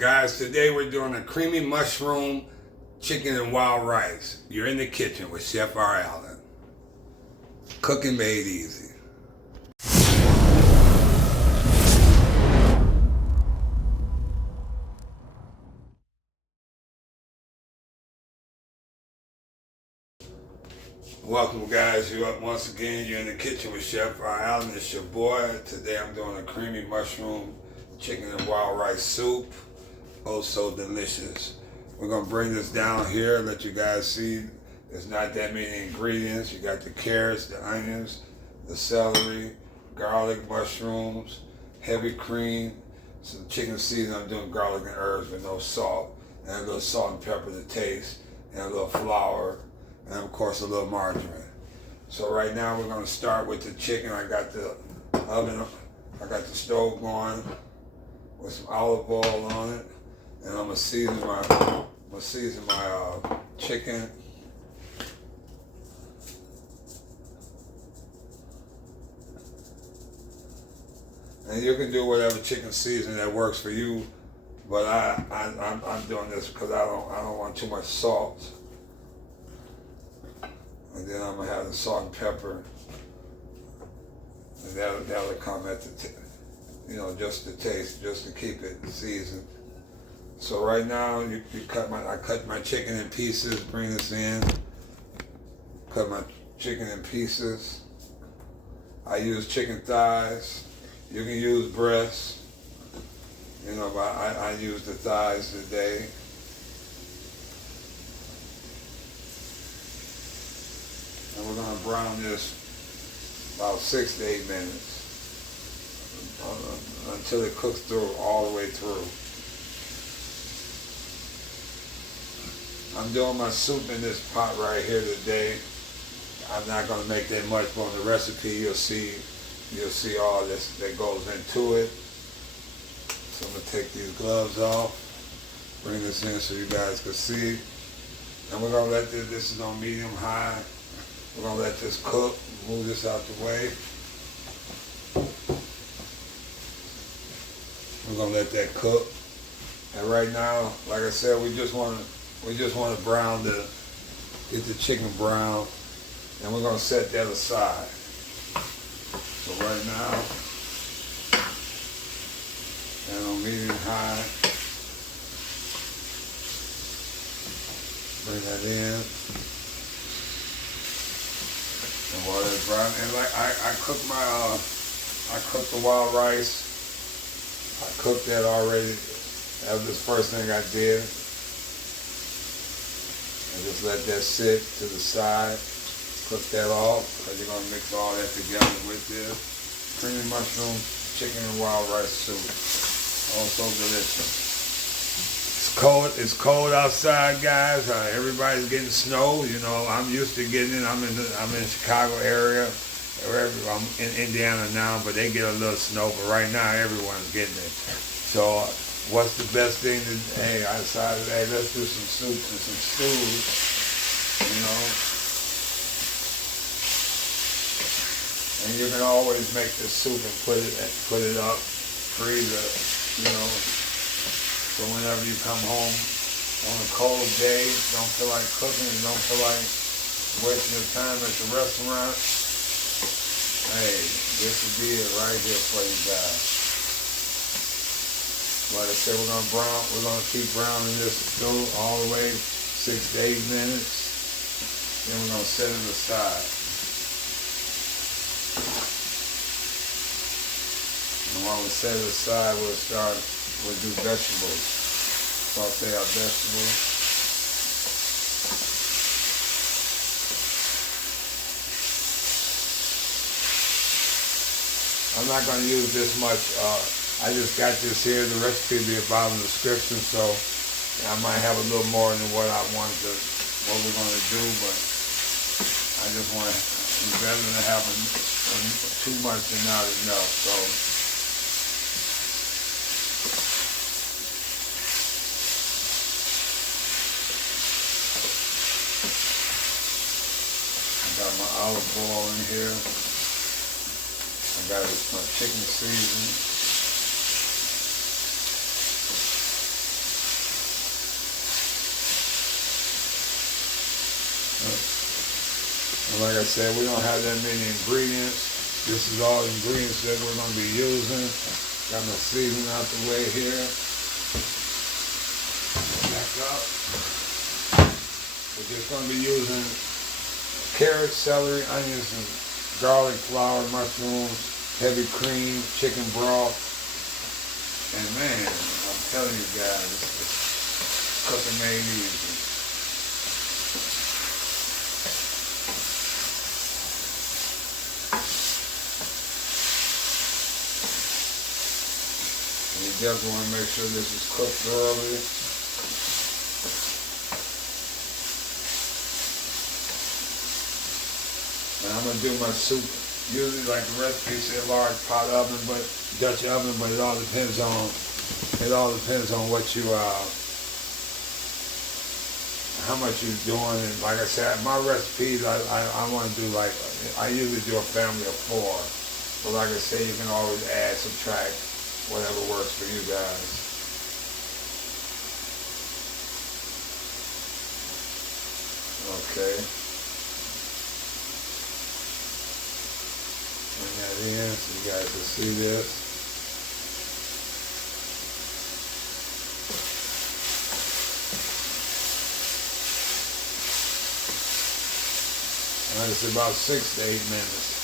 Guys, today we're doing a creamy mushroom chicken and wild rice. You're in the kitchen with Chef R. Allen. Cooking made easy. Welcome guys, you're up once again. You're in the kitchen with Chef R. Allen. It's your boy. Today I'm doing a creamy mushroom chicken and wild rice soup. Oh, so delicious. We're gonna bring this down here, let you guys see there's not that many ingredients. You got the carrots, the onions, the celery, garlic, mushrooms, heavy cream, some chicken seasoning. I'm doing garlic and herbs with no salt, and a little salt and pepper to taste, and a little flour, and of course a little margarine. So right now we're gonna start with the chicken. I got the oven, I got the stove going with some olive oil on it. And I'm gonna season my chicken. And you can do whatever chicken seasoning that works for you, but I'm doing this because I don't want too much salt. And then I'm gonna have the salt and pepper, and that'll come at the just the taste, just to keep it seasoned. So right now, I cut my chicken in pieces, bring this in, cut my chicken in pieces. I use chicken thighs. You can use breasts, but I use the thighs today. And we're gonna brown this about 6 to 8 minutes until it cooks through, all the way through. I'm doing my soup in this pot right here today. I'm not going to make that much, but on the recipe you'll see all this that goes into it. So I'm going to take these gloves off, bring this in so you guys can see. And we're going to let this is on medium high. We're going to let this cook, move this out the way. We're going to let that cook. And right now, like I said, we just want to brown get the chicken brown, and we're gonna set that aside. So right now, and on medium high, bring that in, and while it's brown, and like I cooked the wild rice. I cooked that already. That was the first thing I did. And just let that sit to the side. Cook that off, because you're going to mix all that together with this creamy mushroom chicken and wild rice soup. Oh, so delicious. It's cold outside, guys. Everybody's getting snow. I'm used to getting it. I'm in the Chicago area. I'm in Indiana now, but they get a little snow. But right now, everyone's getting it. So what's the best thing to, I decided, let's do some soups and some stews, And you can always make this soup and put it up, freeze it, so whenever you come home on a cold day, don't feel like cooking and don't feel like wasting your time at the restaurant, this would be it right here for you guys. Like I said, we're gonna keep browning this stew all the way 6 to 8 minutes. Then we're gonna set it aside. And while we set it aside, we'll do vegetables. Saute our vegetables. I'm not gonna use this much. I just got this here. The recipe will be about in the description, so I might have a little more than what we're going to do, but I just want to, it's better than having too much and not enough, so. I got my olive oil in here. I got my chicken seasoning. And like I said, we don't have that many ingredients. This is all the ingredients that we're going to be using. Got my seasoning out the way here. Back up. We're just going to be using carrots, celery, onions, and garlic, flour, mushrooms, heavy cream, chicken broth. And man, I'm telling you guys, it's cooking made easy. And you definitely want to make sure this is cooked thoroughly. And I'm gonna do my soup. Usually, like the recipe say, large pot oven, but Dutch oven. But it all depends on what you how much you're doing. And like I said, my recipes, I want to do like I usually do a family of 4. But like I say, you can always add, subtract, whatever works for you guys. Okay. Bring that in so you guys can see this. And it's about 6 to 8 minutes.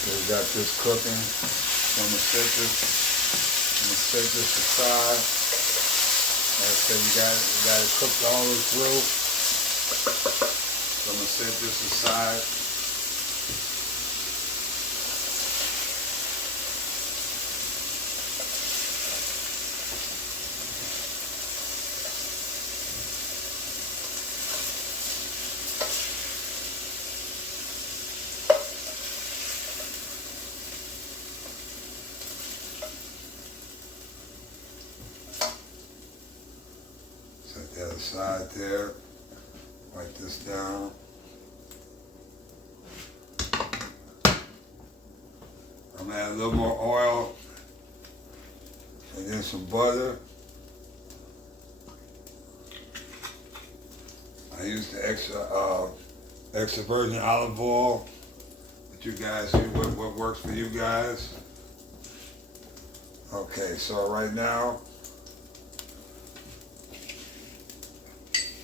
So we got this cooking. I'm gonna set this aside. Like I said, you got it cooked all the way through. So I'm gonna set this aside. Set that aside there. Wipe this down. I'm gonna add a little more oil and then some butter. I use the extra virgin olive oil. But you guys see what works for you guys. Okay, so right now,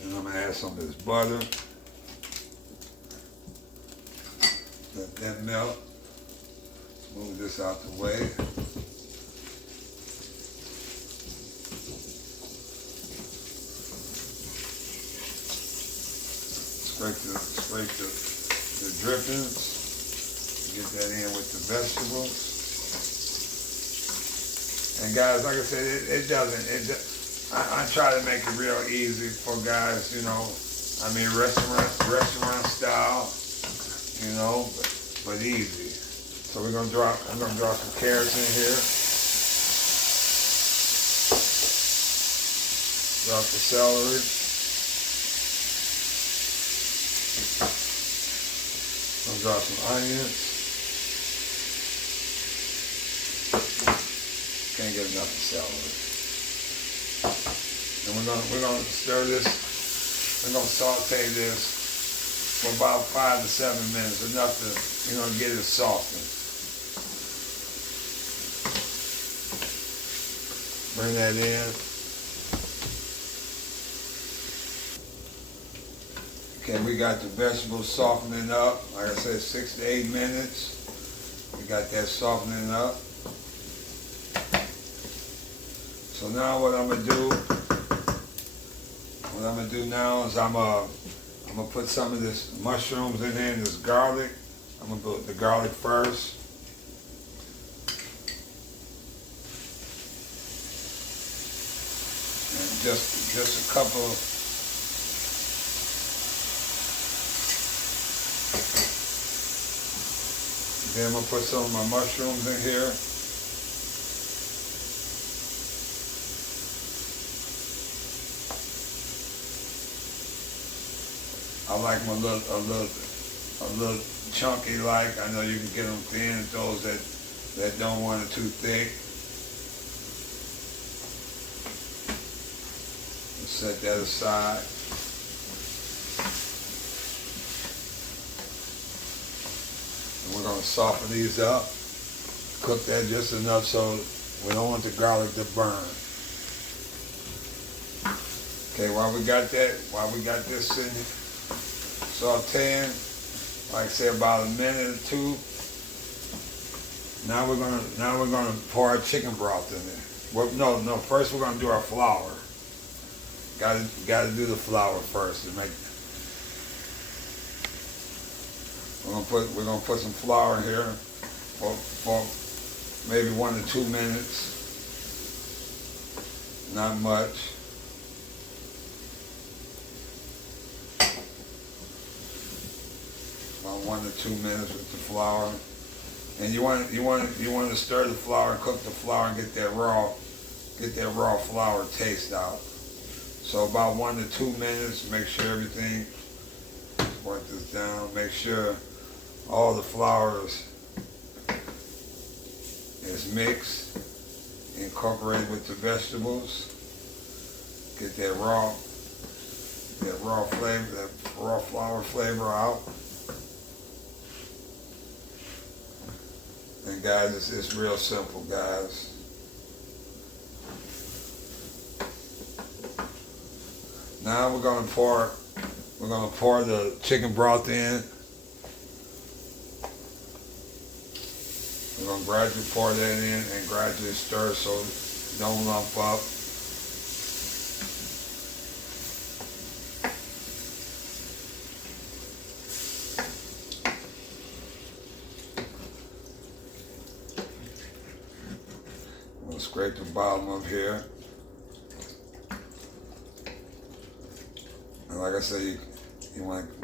and I'm gonna add some of this butter. Let that melt. Move this out the way. Scrape the drippings. Get that in with the vegetables. And guys, like I said, I try to make it real easy for guys, you know. I mean, restaurant style, you know, but easy. So I'm gonna drop some carrots in here. Drop the celery. I'm gonna drop some onions. Can't get enough of celery. And we're gonna stir this. We're gonna saute this for about 5 to 7 minutes, enough to get it softened. Bring that in. Okay, we got the vegetables softening up. Like I said, 6 to 8 minutes. We got that softening up. So now what I'm gonna do now is I'm gonna put some of this mushrooms in there and this garlic. I'm gonna put the garlic first. And just a couple. Then I'm gonna put some of my mushrooms in here. like them a little chunky like. I know you can get them thin, those that don't want it too thick. Set that aside. And we're going to soften these up. Cook that just enough so we don't want the garlic to burn. Okay, while we got this sitting sauteing, like say about a minute or two, now we're gonna pour our chicken broth in there. Well, no, first we're gonna do our flour. Gotta do the flour first to make. We're gonna put some flour in here for maybe 1 to 2 minutes. Not much. About 1 to 2 minutes with the flour. And you want to stir the flour and cook the flour and get that raw flour taste out. So about 1 to 2 minutes, make sure everything, work this down, make sure all the flour is mixed, incorporated with the vegetables. Get that raw flavor, that raw flour flavor out. And guys, it's real simple, guys. Now we're gonna pour the chicken broth in. We're gonna gradually pour that in and gradually stir so it don't lump up. We'll scrape the bottom of here. And like I said, you want to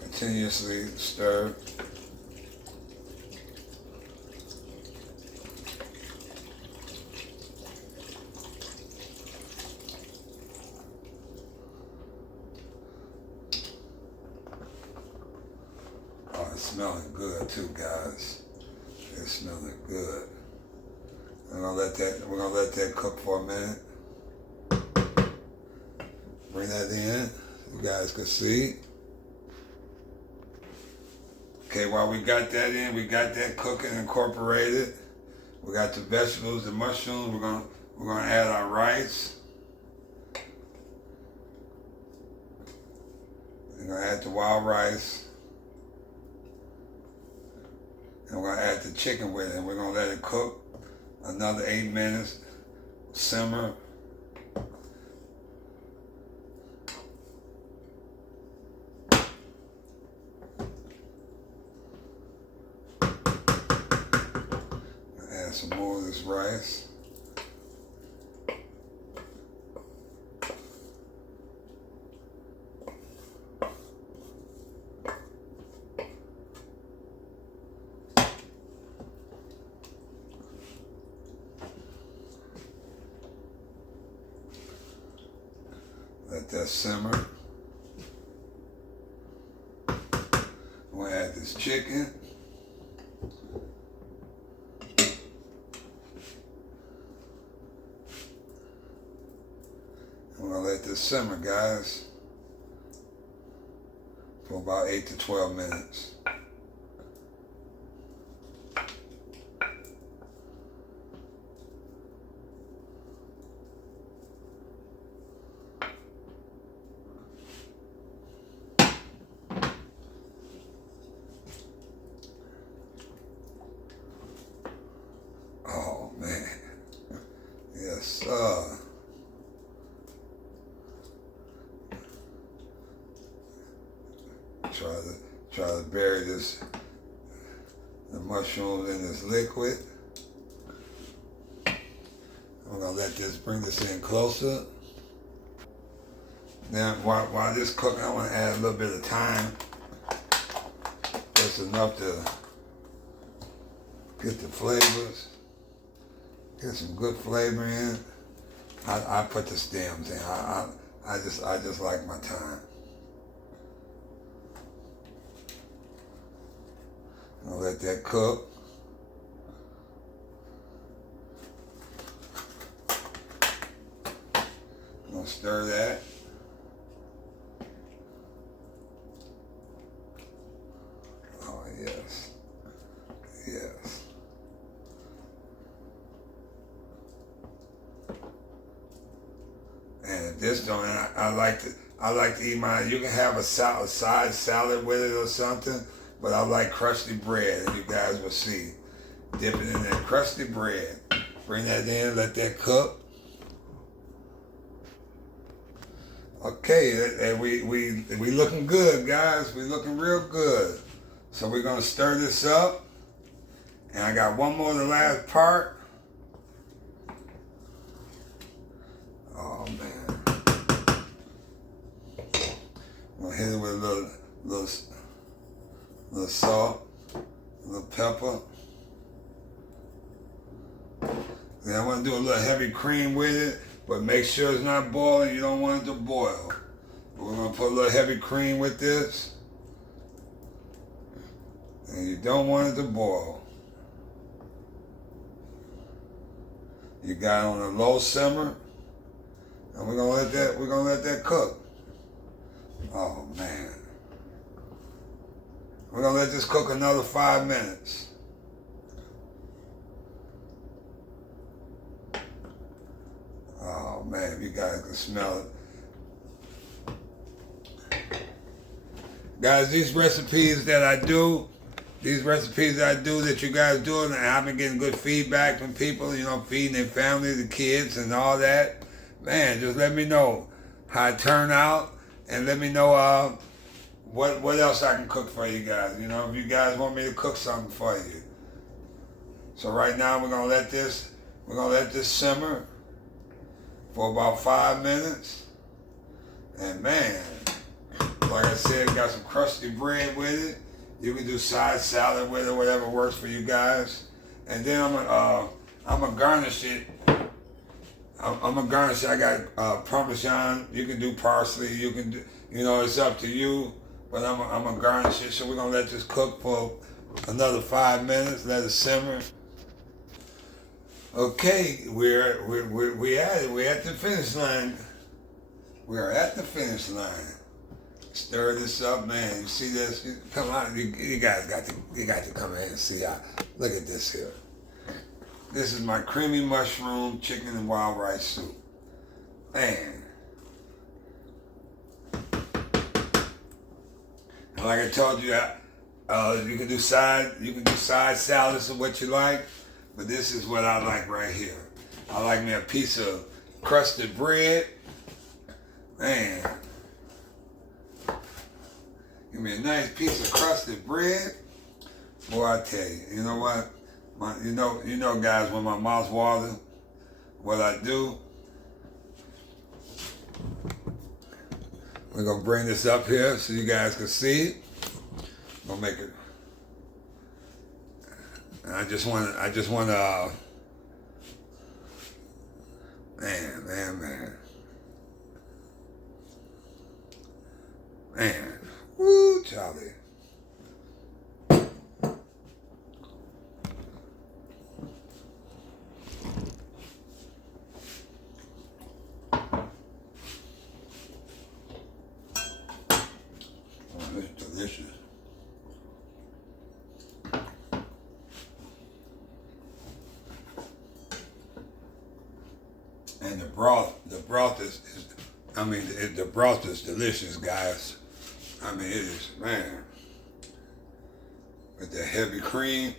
continuously stir. Oh, it's smelling good too, guys. It's smelling good. We're gonna let that cook for a minute. Bring that in. You guys can see. Okay, while we got that in, we got that cooking incorporated. We got the vegetables, the mushrooms. We're gonna add our rice. We're gonna add the wild rice. And we're gonna add the chicken with it. And we're gonna let it cook another 8 minutes. Simmer. Add some more of this rice. Let that simmer. We'll add this chicken. We're gonna let this simmer, guys, for about 8 to 12 minutes. Oh man, yes sir. Try to bury the mushrooms in this liquid. I'm gonna bring this in closer. Now, while this cooking, I want to add a little bit of thyme, just enough to get the flavors, get some good flavor in. I put the stems in. I just like my thyme. Let that cook. I'm gonna stir that. Oh yes, yes. And this don't, I like to eat mine. You can have a side salad with it or something, but I like crusty bread, and you guys will see. Dip it in that crusty bread. Bring that in, let that cook. Okay, and we looking good, guys. We looking real good. So we're gonna stir this up. And I got one more, the last part. Oh man. I'm gonna hit it with a little salt, a little pepper. Then I want to do a little heavy cream with it, but make sure it's not boiling. You don't want it to boil. But we're gonna put a little heavy cream with this. And you don't want it to boil. You got it on a low simmer, and we're gonna let that cook. Oh man. We're gonna let this cook another 5 minutes. Oh man, you guys can smell it. Guys, these recipes that I do that you guys do, and I've been getting good feedback from people, you know, feeding their family, the kids and all that. Man, just let me know how it turned out, and let me know what else I can cook for you guys. You know, if you guys want me to cook something for you. So right now we're gonna let this simmer for about 5 minutes. And man, like I said, got some crusty bread with it. You can do side salad with it, whatever works for you guys. And then I'm gonna garnish it. I'm gonna garnish it. I got parmesan. You can do parsley. You can do, you know, it's up to you. But I'm gonna garnish it. So we're gonna let this cook for another 5 minutes. Let it simmer. Okay, we're at it. We're at the finish line. We're at the finish line. Stir this up, man. You see this? Come on, you guys got to come in and see how. Look at this here. This is my creamy mushroom chicken and wild rice soup. Man. And like I told you, you can do side salads or what you like, but this is what I like right here. I like me a piece of crusted bread. Man. Give me a nice piece of crusted bread. Boy, I tell you, you know what? You know, guys, when my mouth's watering, what I do, we're gonna bring this up here so you guys can see it. I'm gonna make it. And I just wanna, man, woo, Charlie. Oh, it's delicious. And the broth is the broth is delicious, guys. I mean, it is, man, with the heavy cream.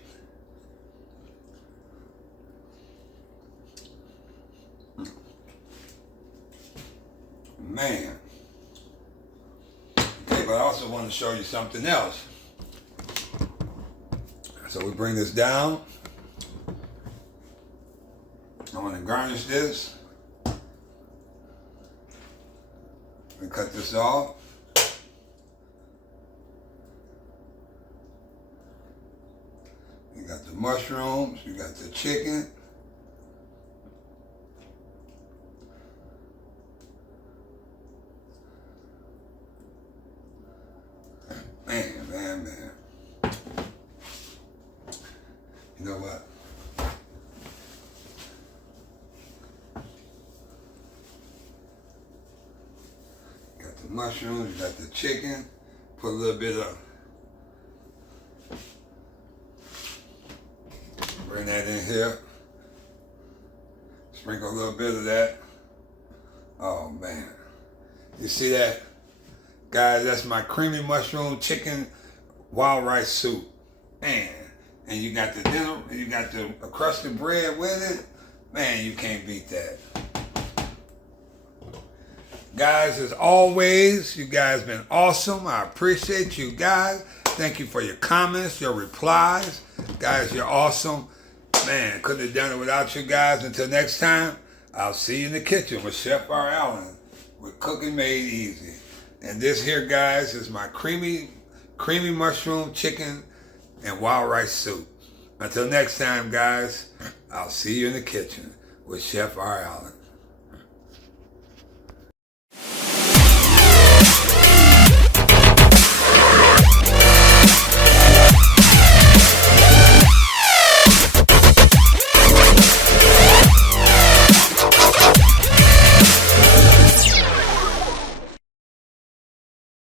Man. Okay, but I also want to show you something else. So we bring this down. I want to garnish this. And cut this off. You got the mushrooms, you got the chicken. Man. know what? Got the mushrooms, you got the chicken, put a little bit of, bring that in here. Sprinkle a little bit of that. Oh man. You see that? Guys, that's my creamy mushroom chicken wild rice soup. Man. And you got the dinner, you got the crusted bread with it. Man, you can't beat that. Guys, as always, you guys been awesome. I appreciate you guys. Thank you for your comments, your replies. Guys, you're awesome. Man, couldn't have done it without you guys. Until next time, I'll see you in the kitchen with Chef R. Allen with Cooking Made Easy. And this here, guys, is my creamy mushroom chicken and wild rice soup. Until next time, guys, I'll see you in the kitchen with Chef R. Allen.